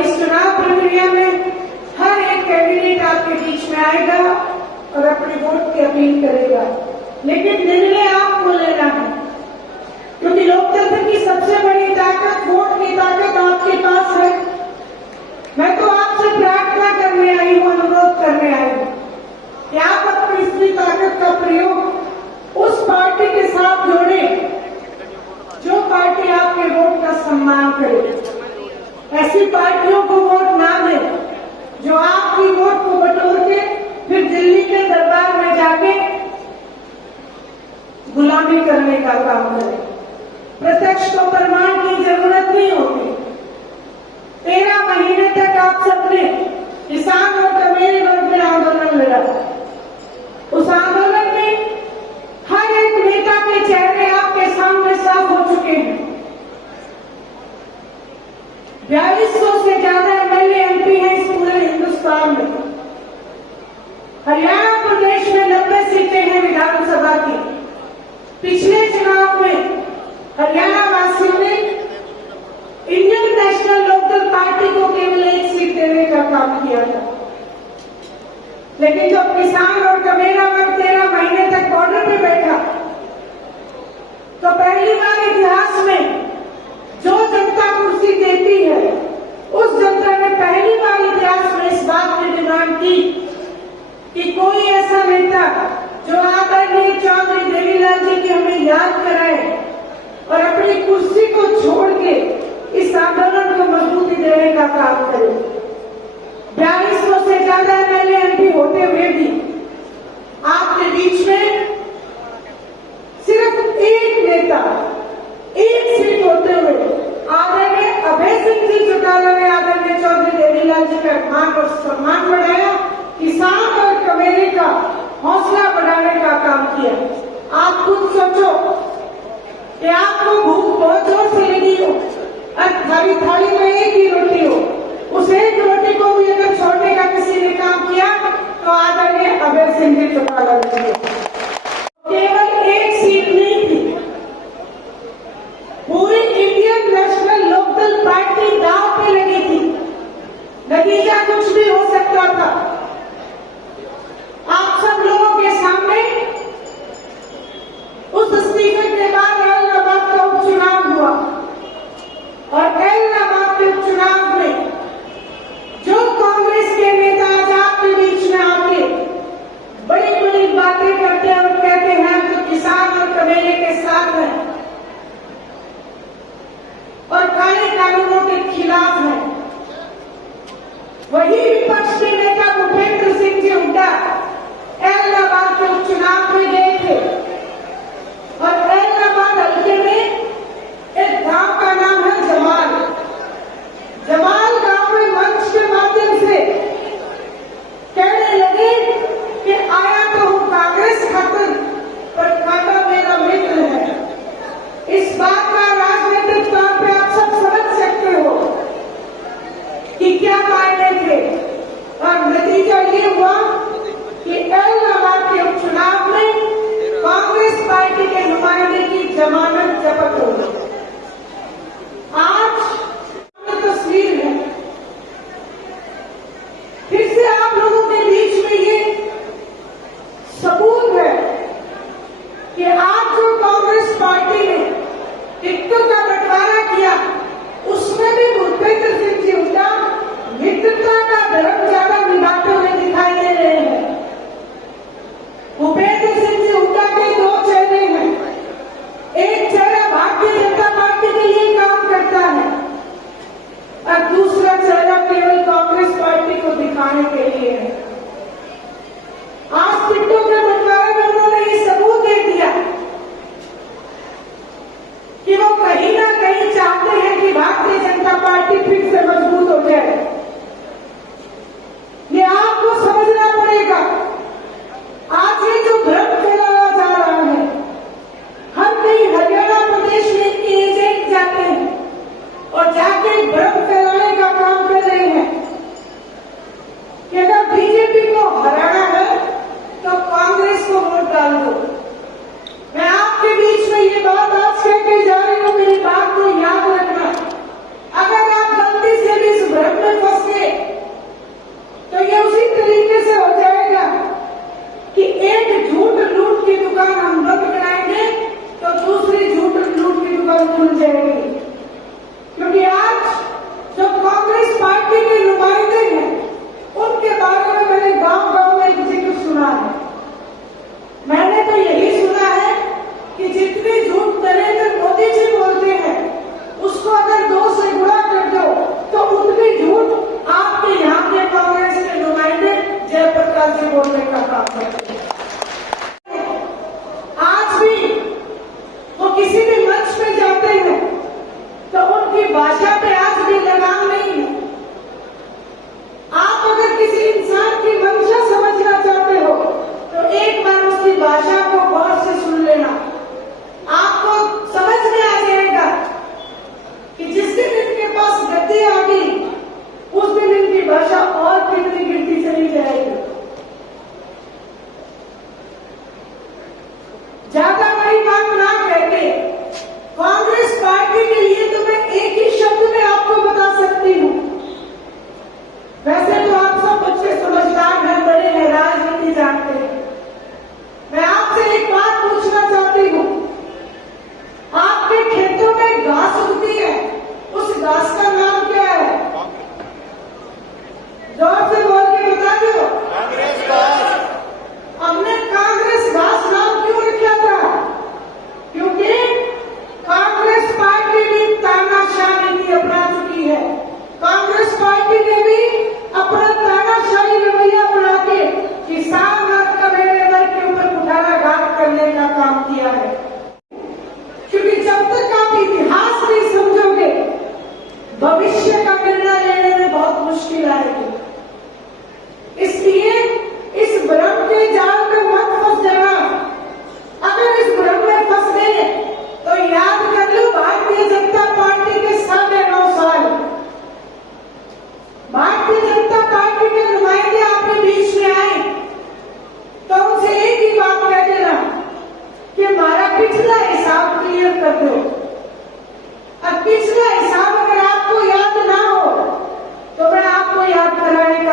इस चुनाव प्रक्रिया में हर एक कैंडिडेट आपके बीच में आएगा और अपने वोट की अपील करेगा, लेकिन निर्णय आपको लेना है, क्योंकि लोकतंत्र की सबसे बड़ी ताकत वोट की ताकत आपके पास है। मैं तो आपसे प्रार्थना करने आई हूं, अनुरोध करने आई हूं कि आप अपनी इस ताकत का प्रयोग उस पार्टी के साथ जोड़ें जो पार्टी आपके वोट का सम्मान करे। ऐसी पार्टियों को वोट ना दें जो आपकी वोट को बटोर के फिर दिल्ली के दरबार में जाके गुलामी करने का काम करे। प्रत्यक्ष को प्रमाण की जरूरत नहीं होती। 13 महीने तक आप सबने किसान और कमेरी वर्ग में आंदोलन लड़ा। उस आंदोलन में हर एक नेता के चेहरे आपके सामने साफ हो चुके हैं। 4200 से ज्यादा एमएलए एमपी हैं इस पूरे हिंदुस्तान में। हरियाणा प्रदेश में 90 सीटें हैं विधानसभा की। पिछले चुनाव में हरियाणा वासियों ने इंडियन नेशनल लोकदल पार्टी को केवल 1 सीट देने का काम किया था, लेकिन जब किसान और कमेरा वर्ग 13 महीने तक बॉर्डर पे बैठा तो पहली बार इतिहास में जो जनता कुर्सी देती है उस जनता ने पहली बार इतिहास में इस बात की डिमांड की कि कोई ऐसा नेता जो आदरणीय चौधरी देवीलाल जी की हमें याद कराए और अपनी कुर्सी को छोड़ के इस आंदोलन को मजबूती देने का काम करे। 4200 से ज्यादा एमएलए एमपी होते हुए भी आपके बीच में सिर्फ एक नेता 1 सीट होते हुए आदरणीय अभय सिंह जी चौटाला ने आदरणीय चौधरी देवीलाल जी का मान और सम्मान बढ़ाया, किसान और कमेरे का हौसला बढ़ाने का काम किया। आप खुद सोचो कि आपको भूख बहुत जोर से लगी हो और हमारी थाली में एक ही रोटी हो, उस एक रोटी को भी अगर छोड़ने का किसी ने काम किया तो आदरणीय अभय सिंह जी चौटाला जी। केवल 1 सीट नहीं थी, पूरी इंडियन नेशनल लोकदल पार्टी दांव पे लगी थी। नतीजा कुछ भी हो सकता था। आप सब लोगों के सामने उस स्पीकर के बाद इलाहाबाद का उपचुनाव हुआ और इलाहाबाद के उपचुनाव में जो कांग्रेस के नेता आज आपके बीच में आके बड़ी बड़ी बातें करते हैं और कहते हैं तो किसान और कमेरे के साथ हैं और काले कानूनों के खिलाफ हैं, वही विपक्ष के नेता भूपेंद्र सिंह जी हुड्डा इलाहाबाद के उपचुनाव में गए थे और इलाहाबाद हल्के में एक गांव का नाम है जमाल। जमाल गांव में मंच के माध्यम से कहने लगे कि आया तो हूं कांग्रेस खातिर पर खाता मेरा मित्र है। इस बात का राजनीतिक तौर पे आप सब समझ सकते हो कि क्या मायने थे और नतीजा ये हुआ कि इलाहाबाद के उपचुनाव में कांग्रेस पार्टी के नुमाइंदे की जमानत जब्त हो गई। आज तस्वीर है फिर से आप लोगों के बीच में ये सबूत है कि आज जो कांग्रेस पार्टी ने टिकटों का बंटवारा किया उसमें भी भूपेंद्र सिंह जी हुड्डा मित्रता का धर्म ज्यादा निभाते हुए दिखाई दे रहे हैं। भूपेंद्र सिंह जी हुड्डा के 2 चेहरे हैं। एक चेहरा भारतीय जनता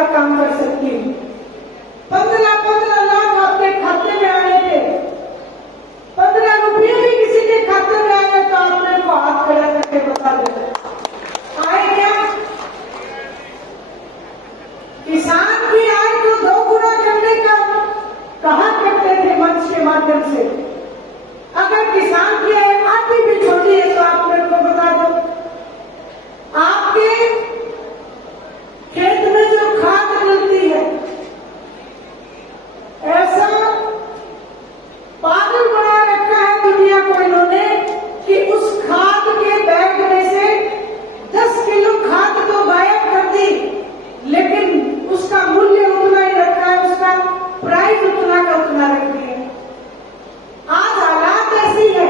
काम कर सकती हूँ। 15-15 लाख आपके खाते में आने थे, 15 रुपये भी किसी के खाते में आए तो आप मेरे को हाथ खड़ा करके बता देना आए क्या? किसान की आय को 2 गुना करने का कहा करते थे मंच के माध्यम से। अगर किसान की आय आधी भी छोटी है तो आप मेरे को बता दो। आपके खेत में जो खाद मिलती है, ऐसा पागल बना रखा है दुनिया को इन्होंने कि उस खाद के बैग में से 10 किलो खाद तो गायब कर दी, लेकिन उसका मूल्य उतना ही रखा है, उसका प्राइस उतना का उतना रख दिया। आज हालात ऐसी है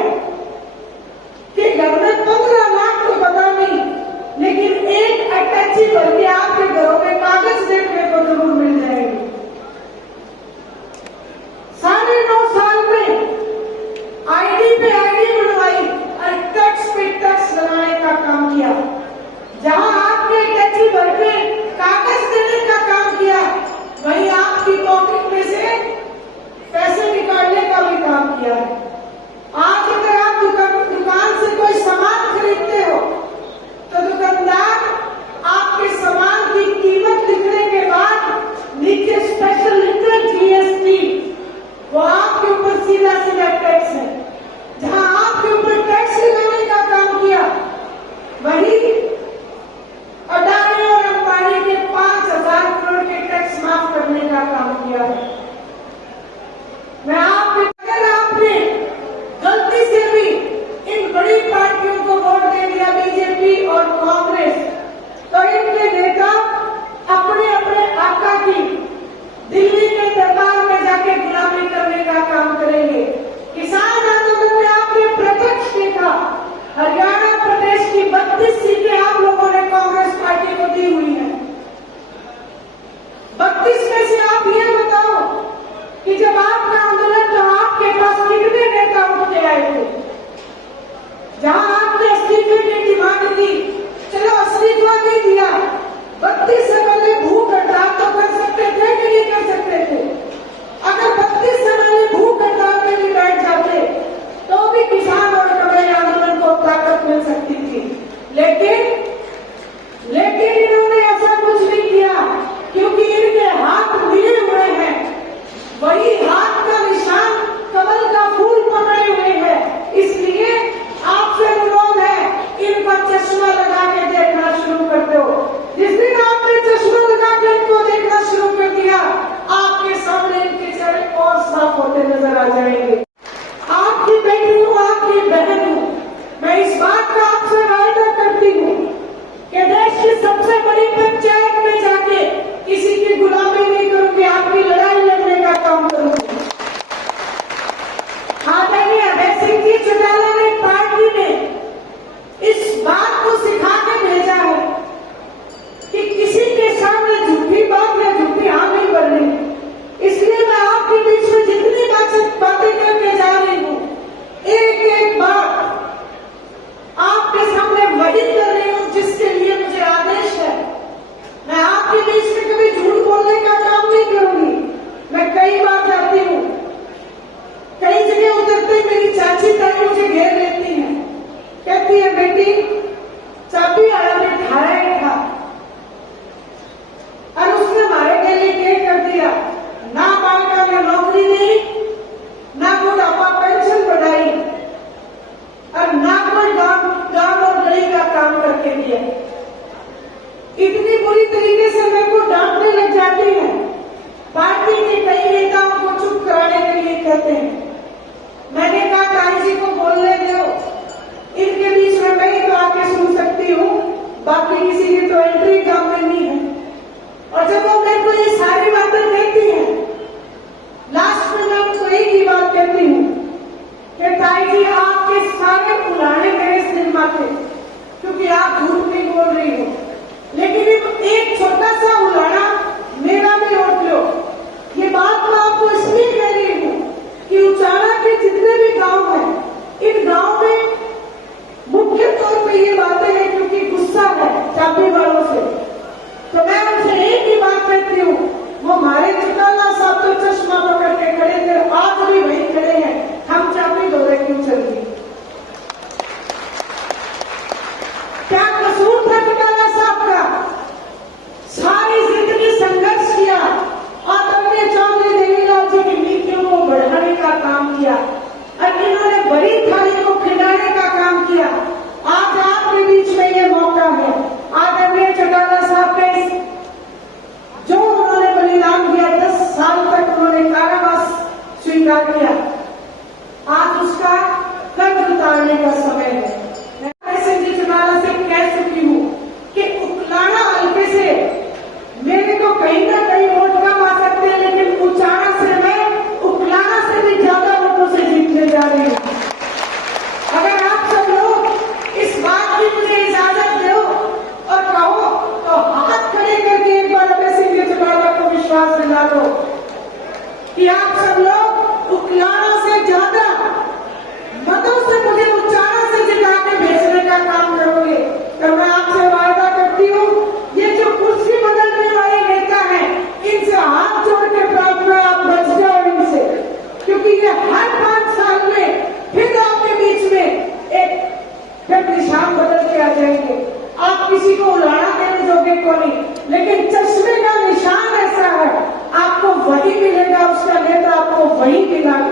लेकिन चश्मे का निशान ऐसा है, आपको वही मिलेगा, उसका नेता आपको वही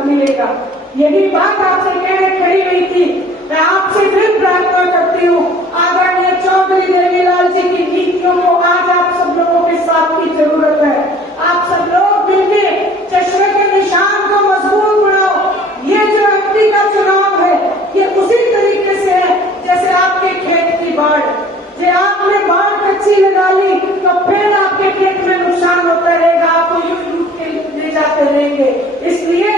मिलेगा। यही बात आपसे कहने खड़ी हुई थी। मैं आपसे फिर प्रार्थना करती हूँ, आदरणीय चौधरी देवीलाल जी की नीतियों को आज आप सब लोगों के साथ की जरूरत है। आप सब लोग मिलकर चश्मे के निशान को मजबूत बनाओ। ये जो एमपी का चुनाव है, ये उसी तरीके से है जैसे आपके खेत की बाढ़। जो आपने बाढ़ कच्ची लगा ली तो फिर आपके खेत में नुकसान होता रहेगा, आपको युद्ध लूट के ले जाते रहेंगे। इसलिए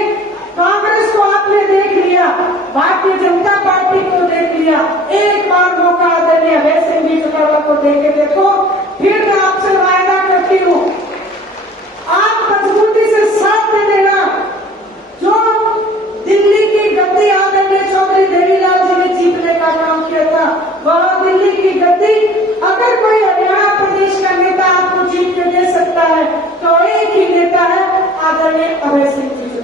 कांग्रेस को आपने देख लिया, भारतीय जनता पार्टी को देख लिया, एक बार मौका आदरणीय अभय सिंह जी चौटाला को देके देखो। फिर मैं आपसे वायदा करती हूँ, आप मजबूती से साथ दे देना। जो दिल्ली की गद्दी आदरणीय चौधरी देवीलाल जी ने जीतने का काम किया था, वह दिल्ली की गद्दी अगर कोई हरियाणा प्रदेश का नेता आपको जीत के दे सकता है तो एक ही नेता है, आदरणीय अभय सिंह जी।